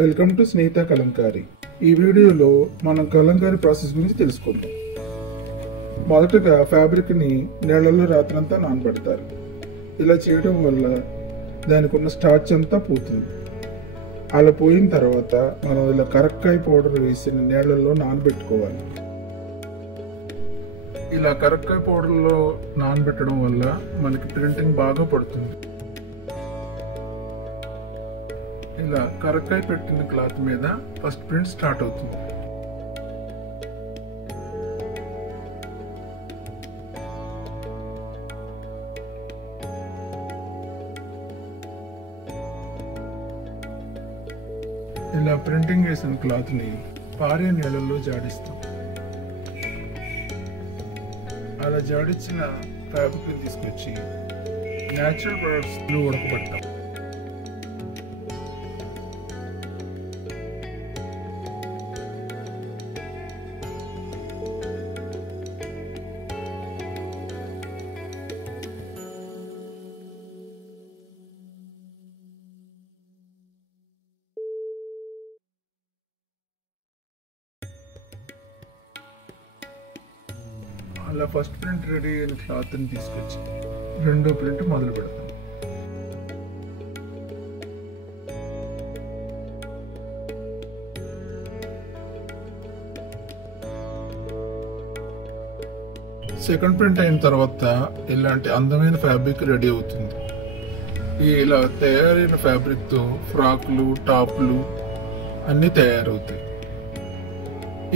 Welcome to Snehitha Kalamkari. ఈ వీడియోలో మనం కలంకారీ ప్రాసెస్ గురించి తెలుసుకుందాం. మొదటగా ఫ్యాబ్రిక్ ని నీళ్ళల్లో రాత్రంతా నానబెడతారు. ఇలా చేయడం వల్ల దానికి ఉన్న స్టార్చ్ అంతా పోతుంది. అలా పోయిన తర్వాత మనం ఇలా కరక్కాయ పౌడర్ వేసిన నీళ్ళల్లో నానబెట్టుకోవాలి. ఇలా కరక్కాయ పౌడర్లో నానబెట్టడం వల్ల మనకి ప్రింటింగ్ బాగా పడుతుంది. ఇలా కరక్కాయ పెట్టిన క్లాత్ మీద ఫస్ట్ ప్రింట్ స్టార్ట్ అవుతుంది. ఇలా ప్రింటింగ్ వేసిన క్లాత్ ని పారే నీళ్ళల్లో జాడిస్తాం. అలా జాడించిన ఫ్యాబ్రిక్ తీసుకొచ్చి న్యాచురల్ ప్రొడక్ట్స్ లో ఉడకబెడతాం. అలా ఫస్ట్ ప్రింట్ రెడీ అయిన క్లాత్ ని తీసుకొచ్చి రెండో ప్రింట్ మొదలు పెడతాం. సెకండ్ ప్రింట్ అయిన తర్వాత ఇలాంటి అందమైన ఫ్యాబ్రిక్ రెడీ అవుతుంది. ఇలా తయారైన ఫ్యాబ్రిక్ తో ఫ్రాక్లు, టాప్లు అన్ని తయారవుతాయి.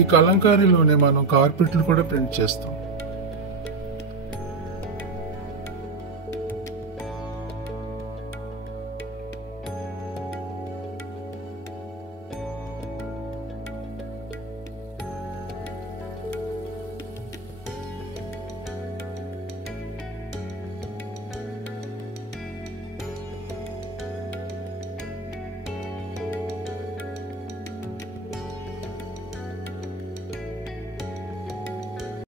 ఈ కలంకారీలోనే మనం కార్పెట్లు కూడా ప్రింట్ చేస్తాం.